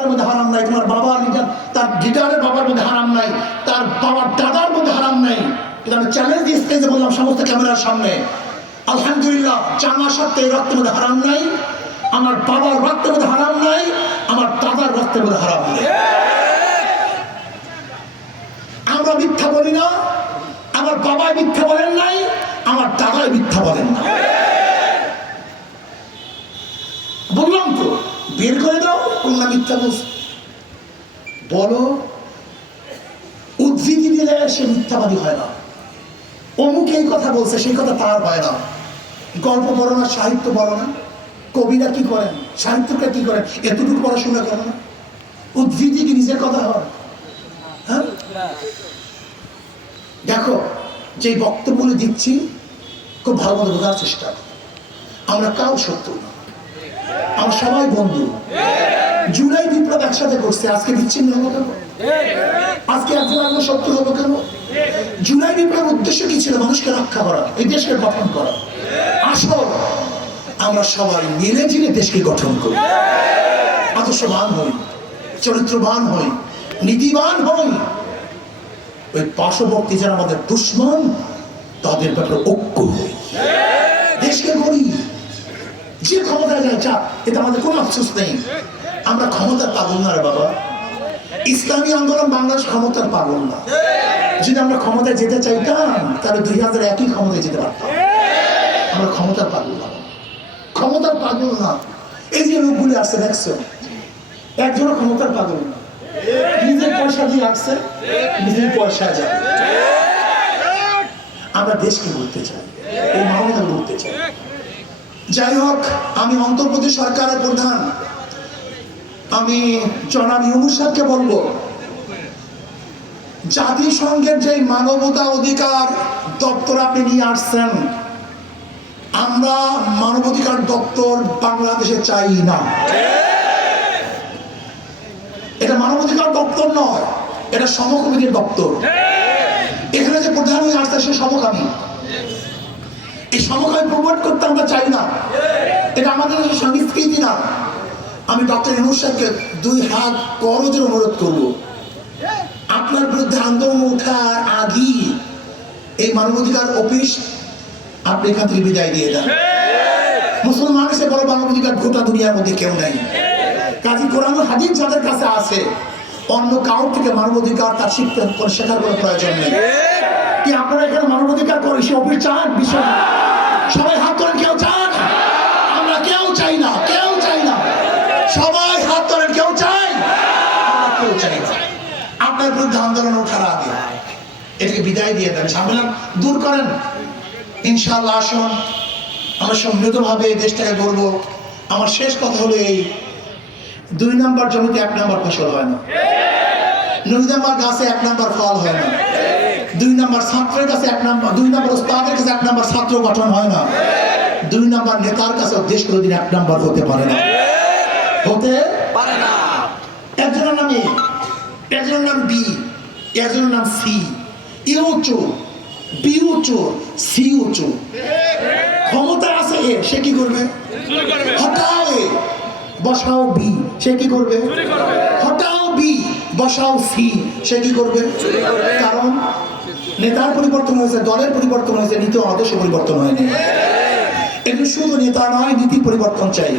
গিটারের মধ্যে হারাম নাই, তোমার বাবার তার গিটারের বাবার মধ্যে হারাম নাই, তার বাবার দাদার মধ্যে হারাম নাই। কিন্তু আমি চ্যালেঞ্জ দিয়ে স্টেজে বললাম সমস্ত ক্যামেরার সামনে, আলহামদুলিল্লাহ জামা সত্ত্বে এই রক্তের মধ্যে হারাম নাই, আমার বাবার রক্তের মধ্যে হারাম নাই, আমার দাদার রক্তের মধ্যে হারাম নাই। আমরা মিথ্যা বলি না, আমার বাবাই মিথ্যা বলেন নাই, আমার দাদাই মিথ্যা বলেন না। বললাম তো বের করে দাও কোনটা মিথ্যা বলছে, বলো। উদ্ধৃতি দিলে সে মিথ্যাবাদী হয় না, অমুক এই কথা বলছে সেই কথা তার হয় না। গল্প বলো না, সাহিত্য বলো না, কবিরা কি করেন, সাহিত্যটা কি করেন, এতটুকু পড়াশোনা করো না, উদ্ধৃতি কি নিজের কথা হয়? হ্যাঁ, দেখো যে বক্তব্যগুলো দিচ্ছি খুব ভালো মতো বোঝার চেষ্টা করো। আমরা কাউ শত্রু না, আমরা সবাই বন্ধু। জুলাই বিপ্লব একসাথে করছে, আজকে বিচ্ছিন্ন হবো কেন? আজকে একজন আমরা শত্রু হবো কেন? জুলাই বিপ্লবের উদ্দেশ্য কি ছিল? মানুষকে রক্ষা করা, এই দেশকে গঠন করা। আসো আমরা সবাই মিলে ঝিলে দেশকে গঠন করি, আদর্শবান হই, চরিত্রবান হই, নীতিবান হই। ওই পার্শ্ববর্তী যারা আমাদের দুশ্মন তাদের ব্যাপারে ঐক্য হই, দেশকে গড়ি। যে ক্ষমতায় যায় যাক, এটা আমাদের কোনো আফসোস নেই। আমরা ক্ষমতার পাগল না রে বাবা। ইসলামী আন্দোলন বাংলাদেশ ক্ষমতার পাগল না। যদি আমরা ক্ষমতায় যেতে চাইতাম তাহলে 2001 ক্ষমতায় যেতে পারতাম। আমরা ক্ষমতার পাগল না, ক্ষমতার পাগল না। এই যে লোকগুলি আসছে দেখছো, একজনও ক্ষমতার পাগল না। নিজের পয়সা দিয়ে আসছে, নিজের পয়সা যাবে। আমরা দেশকে গড়তে চাই, এই মানবতা গড়তে চাই। যাই হোক, আমি অন্তর্বর্তী সরকারের প্রধান, আমি জনাব ইউনূস সাহেবকে বলবো, জাতিসংঘের যে মানবতা অধিকার দপ্তর আপনি নিয়ে আসছেন, আমরা মানবাধিকার দপ্তর বাংলাদেশে চাই না। এটা মানবাধিকার দপ্তর নয়, এটা সমকামীদের দপ্তর। এখানে যে প্রধান হয়ে আসছে সে সমকামী। এই সমকামী প্রমোট করতে আমরা চাই না, এটা আমাদের সংস্কৃতি না। আমি ডক্টর ইউনূস সাহেবকে 2 হাত করজোড়ে অনুরোধ করবো, আপনার বিরুদ্ধে আন্দোলন ওঠার আগেই এই মানবাধিকার অফিস আপনি এখান থেকে বিদায় দিয়ে দেন। মুসলমান এসে বড় মানবাধিকার গোটা দুনিয়ার মধ্যে কেউ নাই। কাজী কোরআন ও হাদিস যাদের কাছে আছে, অন্য কাউ থেকে মানবাধিকার তার শিখতে শেখার কোনো প্রয়োজন নেই। কি আপনারা এখানে মানবাধিকার করে সে অফিস চান? বিষয় সবাই হাত তোলেন, কেউ চান? আমরা কেউ চাই না, কেউ চাই না। সবাই হাত তোলেন, কেউ চাই? আমরা কেউ চাই না। আপনার বিরুদ্ধে আন্দোলন ওঠার আগে এটাকে বিদায় দিয়ে দেন, ঝামেলা দূর করেন। ইনশাআল্লাহ আসুন আমরা সম্মিলিতভাবে এই দেশটাকে গড়ব। আমার শেষ কথা হলো এই, 2 নম্বর জমিতে 1 নম্বর ফসল হয় না, 9 নম্বর গাছে 1 নম্বর ফল হয় না, 2 নম্বর ছাত্রের কাছে 1 নম্বর, 2 নম্বর ওস্তাদের কাছে 1 নম্বর ছাত্র গঠন হয় না, 2 নম্বর নেতার কাছে দেশ কোনোদিন 1 নম্বর হতে পারে না, হতে পারে না। একজনের নাম এ, একজনের নাম বি, একজনের নাম সি। এও চোর, বিও চোর, সিও চোর। ক্ষমতা আছে এ, সে কি করবে? হটাও এ, বসাও বি, সে কি করবে? হটাও বি, বসাও সি, সে কি করবে? কারণ নেতার পরিবর্তন হয়েছে, দলের পরিবর্তন হয়েছে, নীতি আদর্শ পরিবর্তন হয়নি। এগুলো শুধু নেতা নয়, নীতি পরিবর্তন চাই।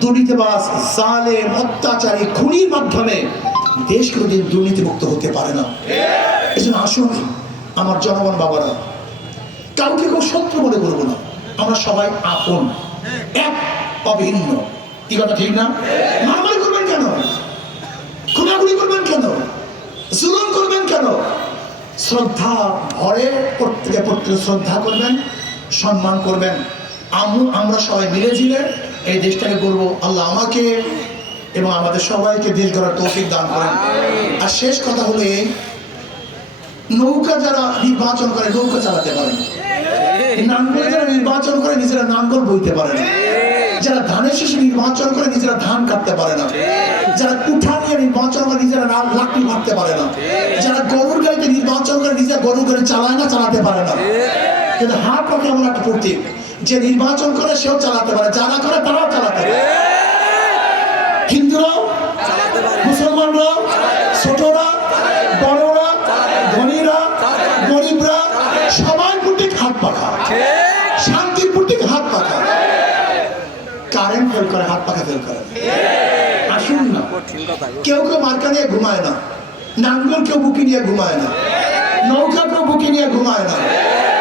দুর্নীতিবাজ, জালেম, অত্যাচারী, খুনির মাধ্যমে দেশ কোনোদিন দুর্নীতিমুক্ত হতে পারে না। এই জন্য আসুন আমার জনগণ বাবারা, কাউকে কেউ শত্রু মনে করবো না, আমরা সবাই আপন, এক, অভিন্ন। কি কথা ঠিক না? মারামারি করবেন কেন? খুনাখুনি করবেন কেন? জুলুম করবেন কেন? শ্রদ্ধা ভরে প্রত্যেকে প্রত্যেকে শ্রদ্ধা করবেন, সম্মান করবেন। আমরা সবাই মিলে ঝিলে এই দেশটাকে গড়বো। আল্লাহ আমাকে এবং আমাদের সবাইকে দেশ গড়ার তৌফিক দান করেন। আর শেষ কথা হলো এই, নৌকা যারা নির্বাচন করে নৌকা চালাতে পারে না, নাঙ্গল যারা নির্বাচন করে নিজেরা নাঙ্গল বইতে পারে না, যারা ধানের শেষে নির্বাচন করে নিজেরা ধান কাটতে পারে না, যারা কুঠা নিয়ে নির্বাচন করে নিজেরা লাকড়ি মারতে পারে না, যারা গরুর গাড়িতে নির্বাচন করে নিজেরা গরুর গাড়ি চালায় না, চালাতে পারে না। কিন্তু হাত পাখি এমন একটা প্রতীক, যে নির্বাচন করে সেও চালাতে পারে, যারা করে তারাও চালাতে পারে। হিন্দুরাও চালাতে বড়রা, ধনীরা, গরিবরা সবার প্রতীক হাত পাখা, শান্তির প্রতীক হাত পাখা। কারেন্ট ফেল করে, হাত পাখা ফেল করে। আসুন না, কেউ কেউ মার্কা নিয়ে ঘুমায় না, নাঙ্গল কেউ বুকে নিয়ে ঘুমায় না, নৌকা কেউ বুকে নিয়ে ঘুমায় না,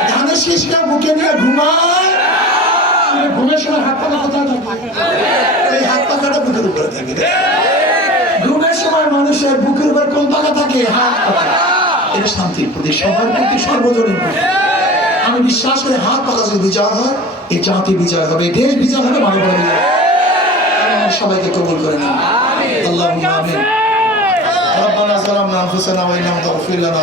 ধানের শীষ কেউ বুকে নিয়ে ঘুমায়। ঘুমের সময় হাত পাখা কোথায় থাকে? এই হাত পাখাটা বুকের উপরে থাকে। ঘুমের সময় মানুষের বুকের উপর কোন পাখা থাকে? হাত পাখা। এটা শান্তির প্রতীক, সবার প্রতি, সর্বজনীন প্রতীক। আমি বিশ্বাস করি হাত পাখা যদি বিজয় হয়, এই জাতি বিজয় হবে, এই দেশ বিজয় হবে, মানবতা বিজয় হবে। সবাইকে কবুল করে নিন। আল্লাহুম্মা আমিন। রব্বানা যালামনা আনফুসানা ওয়া ইন লাম তাগফির লানা